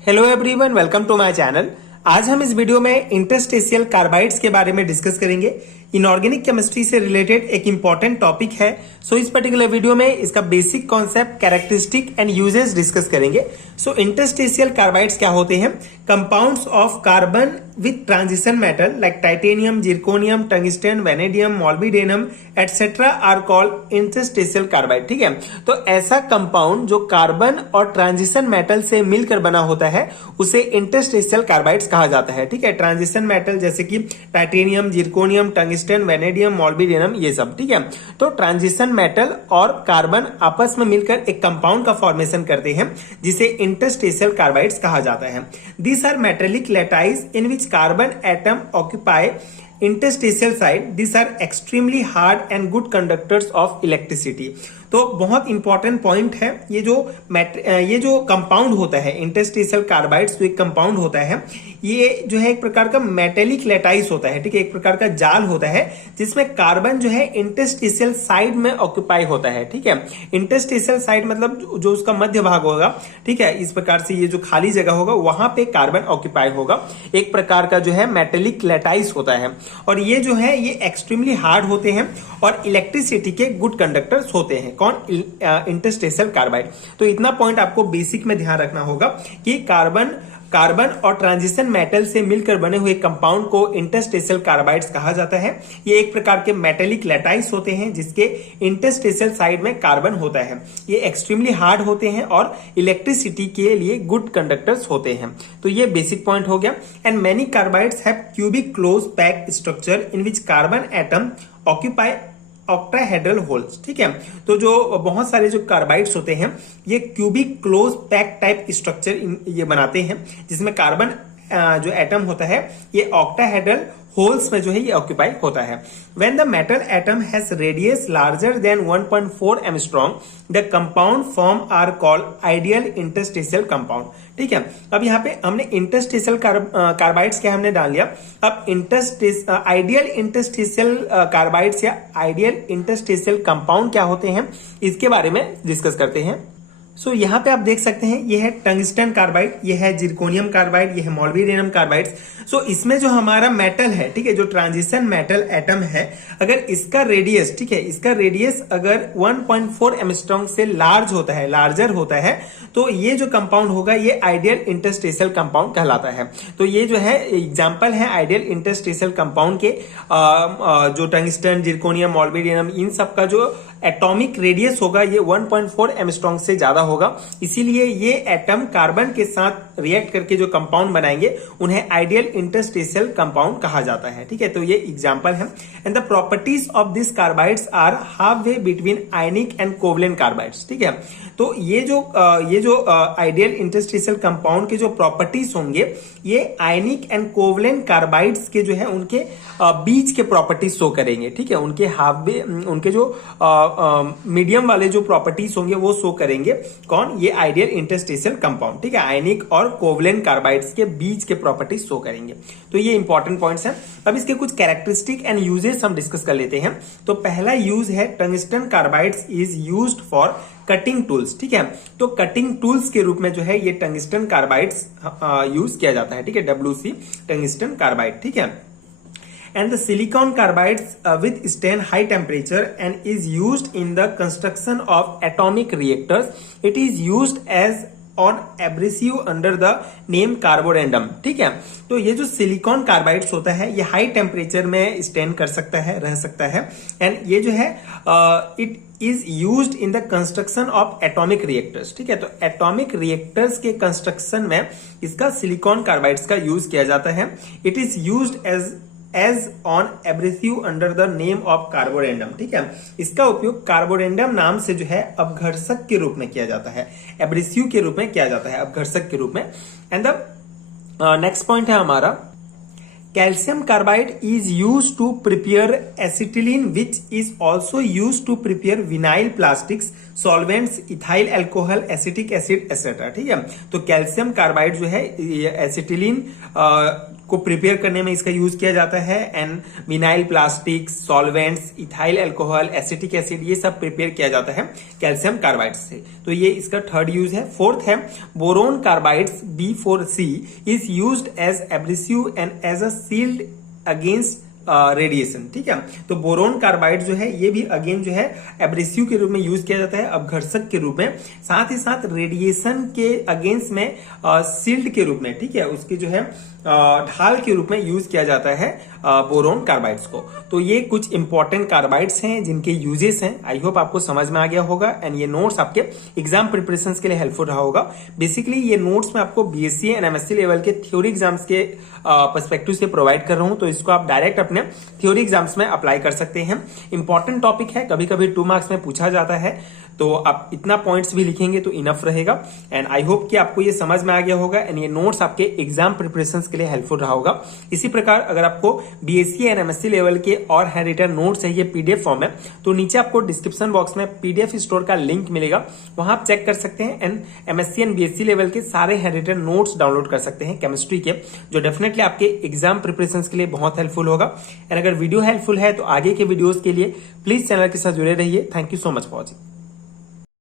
Hello everyone, welcome to my channel. आज हम इस वीडियो में इंटरस्टेशियल कार्बाइड्स के बारे में डिस्कस करेंगे। इनऑर्गेनिक केमिस्ट्री से रिलेटेड एक इंपॉर्टेंट टॉपिक है। इस पर्टिकुलर वीडियो में इसका basic concept, characteristic and uses discuss करेंगे। इंटरस्टेशियल कार्बाइड्स क्या होते हैं? Compounds of carbon with transition metal like titanium, zirconium, tungsten, vanadium, molybdenum etcetera are called interstitial carbide. ठीक है, तो ऐसा कंपाउंड जो कार्बन और ट्रांजिशन मेटल से मिलकर बना होता है उसे इंटरस्टेशियल कार्बाइड्स कहा जाता है। ठीक है, ट्रांजिशन मेटल जैसे कि टाइटेनियम, जिरकोनियम, टंगस्टन, वेनेडियम, मॉल्बिडेनम, ये सब। ठीक है, तो ट्रांजिशन मेटल और कार्बन आपस में मिलकर एक कंपाउंड का फॉर्मेशन करते हैं जिसे इंटरस्टेशियल कार्बाइड्स कहा जाता है। These are metallic lattice in which carbon atom occupy interstitial site. These are extremely hard and good conductors of electricity. तो बहुत इंपॉर्टेंट पॉइंट है। ये जो कंपाउंड होता है इंटरस्टेशियल कार्बाइड्स, जो एक कंपाउंड होता है, ये जो है एक प्रकार का मेटेलिक लेटाइस होता है। ठीक है, एक प्रकार का जाल होता है जिसमें कार्बन जो है इंटरस्टेशियल साइड में ऑक्यूपाई होता है। ठीक है, इंटरस्टेशियल साइड मतलब जो उसका मध्य भाग होगा। ठीक है, इस प्रकार से ये जो खाली जगह होगा वहां पे कार्बन ऑक्यूपाई होगा। एक प्रकार का जो है मेटेलिक लेटाइस होता है और ये जो है ये एक्सट्रीमली हार्ड होते हैं और इलेक्ट्रिसिटी के गुड कंडक्टर्स होते हैं। कौन? Interstitial carbide. तो इतना पॉइंट आपको बेसिक में ध्यान रखना होगा कि कार्बन और ट्रांजिशन मेटल से मिलकर बने हुए कंपाउंड को इंटरस्टेशियल कार्बाइड्स कहा जाता है। ये एक प्रकार के मेटेलिक लेटाइस होते हैं जिसके इंटरस्टेशियल साइड में कार्बन होता है। ये एक्सट्रीमली हार्ड होते हैं और इलेक्ट्रिसिटी के लिए गुड कंडक्टर्स होते हैं। तो ये बेसिक पॉइंट हो गया। And many carbides have cubic close pack structure in which carbon atom occupy octahedral holes. ठीक है, तो जो बहुत सारे जो कार्बाइड्स होते हैं ये cubic close pack type structure ये बनाते हैं जिसमें कार्बन जो एटम होता है ये ऑक्टाहेड्रल होल्स में जो है ये ऑक्यूपाई होता है। When the metal atom has radius larger than 1.4 angstrom, the compound form are called ideal interstitial compound। ठीक है, अब यहाँ पे हमने इंटरस्टेशियल कार्बाइड्स क्या हमने डाल लिया। अब आइडियल इंटरस्टेशियल कार्बाइड्स या आइडियल इंटरस्टेशियल कंपाउंड क्या होते हैं इसके बारे में डिस्कस करते हैं। यहाँ पे आप देख सकते हैं ये है टंगस्टन कार्बाइड, ये है जिरकोनियम कार्बाइड, ये है मॉल्बिडेनम कार्बाइड्स। इसमें जो हमारा मेटल है, ठीक है, जो ट्रांजिशन मेटल एटम है, अगर इसका रेडियस, ठीक है, इसका रेडियस अगर 1.4 एंगस्ट्रॉम से लार्जर होता है तो ये जो कंपाउंड होगा ये आइडियल इंटरस्टेशियल कंपाउंड कहलाता है। तो ये जो है एग्जांपल है आइडियल इंटरस्टेशियल कंपाउंड के, जो टंगस्टन, जिरकोनियम, मॉल्बिडेनम, इन सब का जो एटॉमिक रेडियस होगा ये 1.4 एंगस्ट्रॉम से ज्यादा होगा। इसीलिए ये एटम कार्बन के साथ रिएक्ट करके जो कंपाउंड बनाएंगे उन्हें आइडियल इंटरस्टेशियल कंपाउंड कहा जाता है। ठीक है, तो ये एग्जांपल है। And the properties of this carbides are half way between ionic and covalent carbides. ठीक है, तो ये जो आइडियल इंटरस्टेशियल कंपाउंड के जो प्रॉपर्टीज होंगे ये आयनिक एंड कोवलेंट कार्बाइड्स के जो है उनके बीच के प्रॉपर्टीज शो करेंगे। ठीक है, उनके हाफ वे, उनके जो मीडियम वाले जो प्रॉपर्टीज होंगे वो शो करेंगे। कौन? ये आइडियल इंटरस्टेशियल कंपाउंड। ठीक है, आयनिक और कोवलेंट कार्बाइड्स के बीच के प्रॉपर्टीज शो करेंगे। तो ये इंपॉर्टेंट पॉइंट्स हैं। अब इसके कुछ कैरेक्टरिस्टिक एंड यूजेस हम डिस्कस कर लेते हैं। तो पहला यूज है tungsten carbides is used for cutting tools. ठीक है, तो कटिंग टूल्स के रूप में जो है ये टंगस्टन कार्बाइड्स यूज किया जाता है। ठीक है, WC टंगस्टन कार्बाइड। ठीक है, and the silicon carbides withstand high temperature and is used in the construction of atomic reactors. It is used as on abrasive under the name Carborundum. ठीक है, तो ये जो सिलिकॉन कार्बाइड्स होता है ये हाई टेम्परेचर में स्टैंड कर सकता है, रह सकता है। एंड ये जो है it is used in the construction of atomic reactors. ठीक है, तो एटॉमिक रिएक्टर्स के कंस्ट्रक्शन में इसका सिलिकॉन कार्बाइड्स का यूज किया जाता है। It is used as on abrasive under the name of carborundum. ठीक है, इसका उपयोग कार्बोरेंडम नाम से जो है अपघर्षक के रूप में किया जाता है, एब्रेसिव के रूप में किया जाता है, अपघर्षक के रूप में। एंड द नेक्स्ट पॉइंट है हमारा calcium carbide is use to prepare acetylene which is also use to prepare vinyl plastics, solvents, ethyl alcohol, acetic acid etcetera. ठीक है, तो कैल्शियम कार्बाइड जो है एसिटिलीन को प्रिपेयर करने में इसका यूज किया जाता है, and vinyl plastics, solvents, ethyl alcohol, acetic acid, ये सब प्रिपेयर किया जाता है कैल्शियम कार्बाइड से। तो ये इसका थर्ड यूज है। फोर्थ है boron carbides B4C is used as abrasive and as a shield against radiation. ठीक है, तो बोरोन कार्बाइड जो है ये भी अगेन जो है एब्रेसिव के रूप में यूज किया जाता है, अपघर्षक के रूप में, साथ ही साथ रेडिएशन के अगेंस्ट में शील्ड के रूप में, ठीक है, उसके जो है ढाल के रूप में यूज किया जाता है बोरोन कार्बाइड्स को। तो ये कुछ इंपॉर्टेंट कार्बाइड्स हैं जिनके यूजेस हैं। आई होप आपको समझ में आ गया होगा, एंड ये नोट्स आपके एग्जाम प्रिपरेशन के लिए हेल्पफुल रहा होगा। बेसिकली ये नोट्स मैं आपको बीएससी एंड एमएससी लेवल के थ्योरी एग्जाम्स के पर्सपेक्टिव से प्रोवाइड कर रहा हूं, तो इसको आप डायरेक्ट अपने थ्योरी एग्जाम्स में अप्लाई कर सकते हैं। इंपॉर्टेंट टॉपिक है, कभी कभी 2 मार्क्स में पूछा जाता है, तो आप इतना पॉइंट्स भी लिखेंगे तो इनफ रहेगा। एंड आई होप कि आपको ये समझ में आ गया होगा, एंड ये नोट्स आपके एग्जाम प्रिपरेशन के लिए हेल्पफुल रहा होगा। इसी प्रकार अगर आपको बीएससी एंड एमएससी लेवल के और हैंड रिटन नोट्स चाहिए पीडीएफ फॉर्म में, तो नीचे आपको डिस्क्रिप्शन बॉक्स में पीडीएफ स्टोर का लिंक मिलेगा, वहां आप चेक कर सकते हैं, and MSc and BSc level के सारे हैंड रिटन नोट्स डाउनलोड कर सकते हैं केमिस्ट्री के, जो डेफिनेटली आपके एग्जाम प्रिपरेशन के लिए बहुत हेल्पफुल होगा। एंड अगर वीडियो हेल्पफुल है तो आगे के वीडियोज के लिए प्लीज चैनल के साथ जुड़े रहिए। Thank you so much for watching.